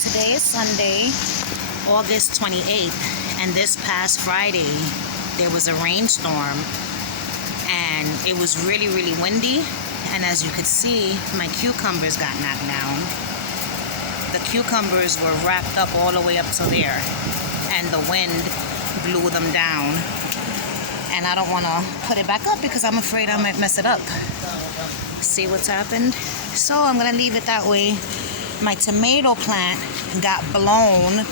today is Sunday, August 28th, and this past Friday there was a rainstorm and it was really windy, and as you could see, my cucumbers got knocked down. The cucumbers were wrapped up all the way up to there and the wind blew them down, and I don't want to put it back up because I'm afraid I might mess it up. See what's happened? So I'm gonna leave it that way. My tomato plant got blown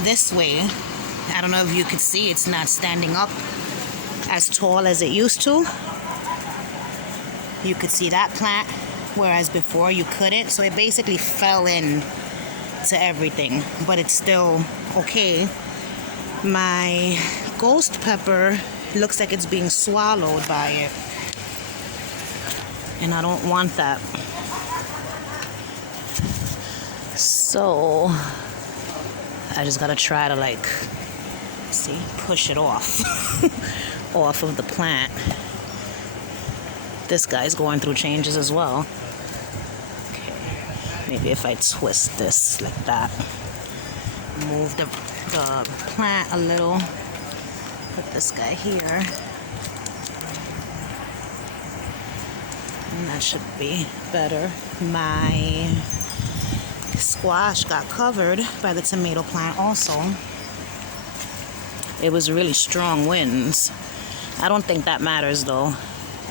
this way. I don't know if you could see, it's not standing up as tall as it used to. You could see that plant, whereas before you couldn't. So it basically fell in to everything, but it's still okay. My ghost pepper looks like it's being swallowed by it, and I don't want that. So I just gotta try to push it off off of the plant. This guy's going through changes as well. Okay. Maybe if I twist this like that, move the plant a little, put this guy here, and that should be better. My squash got covered by the tomato plant also. It was really strong winds. I don't think that matters though,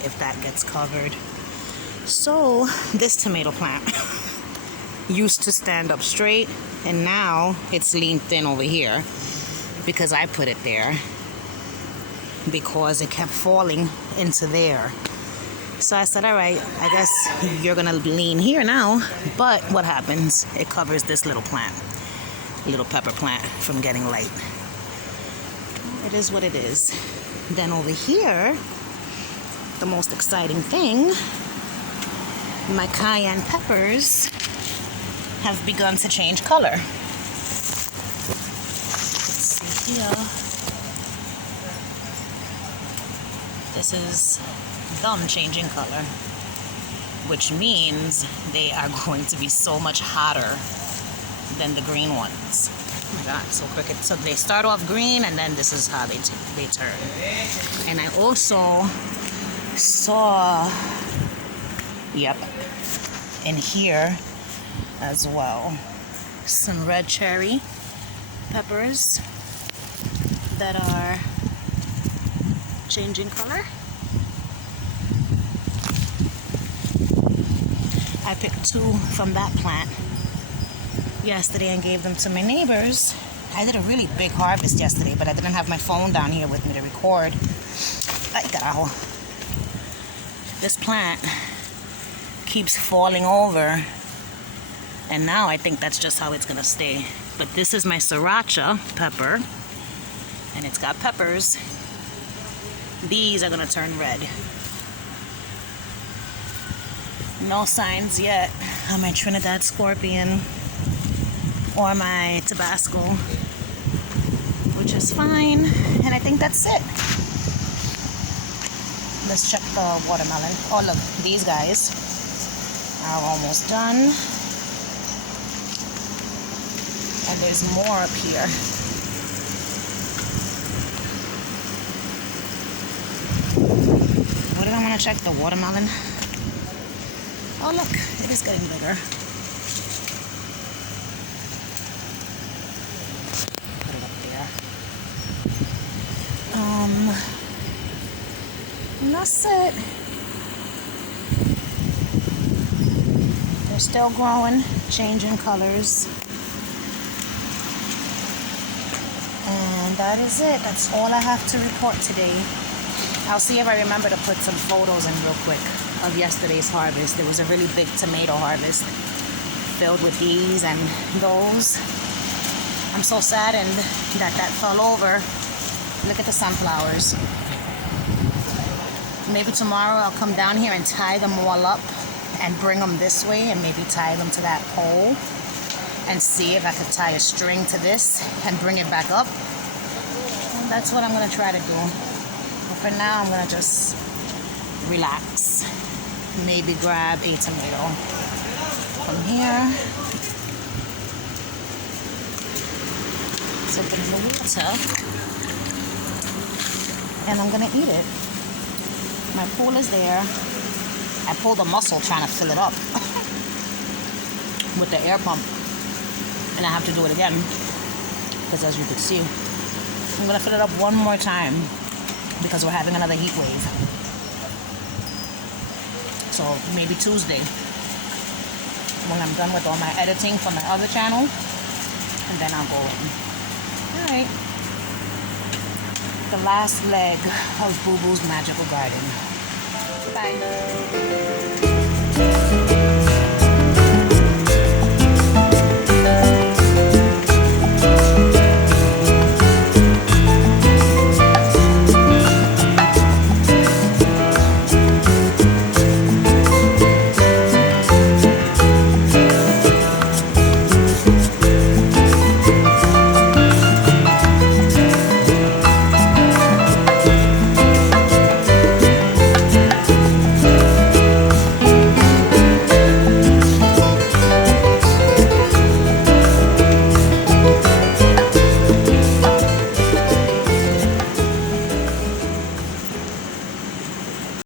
if that gets covered. So this tomato plant used to stand up straight, and now it's leaned thin over here because I put it there, because it kept falling into there. So I said, all right, I guess you're gonna lean here now. But what happens? It covers this little plant, little pepper plant, from getting light. It is what it is. Then over here, the most exciting thing, my cayenne peppers have begun to change color. Let's see here. This is them changing color, which means they are going to be so much hotter than the green ones. Oh my god, so quick. So they start off green, and then this is how they turn. And I also saw, yep, in here as well, some red cherry peppers that are changing color. I picked 2 from that plant yesterday and gave them to my neighbors. I did a really big harvest yesterday, but I didn't have my phone down here with me to record. Ay, carajo. This plant keeps falling over, and now I think that's just how it's gonna stay. But this is my sriracha pepper, and it's got peppers. These are gonna turn red. No signs yet on my Trinidad Scorpion or my Tabasco, which is fine. And I think that's it. Let's check the watermelon. Oh look, these guys are almost done. And there's more up here. What did I want to check? The watermelon? Oh look, it is getting bigger. Put it up there. And that's it. They're still growing, changing colors. And that is it. That's all I have to report today. I'll see if I remember to put some photos in real quick of yesterday's harvest. There was a really big tomato harvest filled with these and those. I'm so saddened that fell over. Look at the sunflowers. Maybe tomorrow I'll come down here and tie them all up and bring them this way, and maybe tie them to that pole and see if I could tie a string to this and bring it back up. And that's what I'm gonna try to do. But for now, I'm gonna just relax. Maybe grab a tomato from here Soak it in the water. And I'm gonna eat it. My pool is there. I pulled a muscle trying to fill it up with the air pump. And I have to do it again. Because as you can see, I'm gonna fill it up one more time because we're having another heat wave. So maybe Tuesday, when I'm done with all my editing for my other channel, and then I'll go in. Alright. The last leg of Boo Boo's Magical Garden. Bye.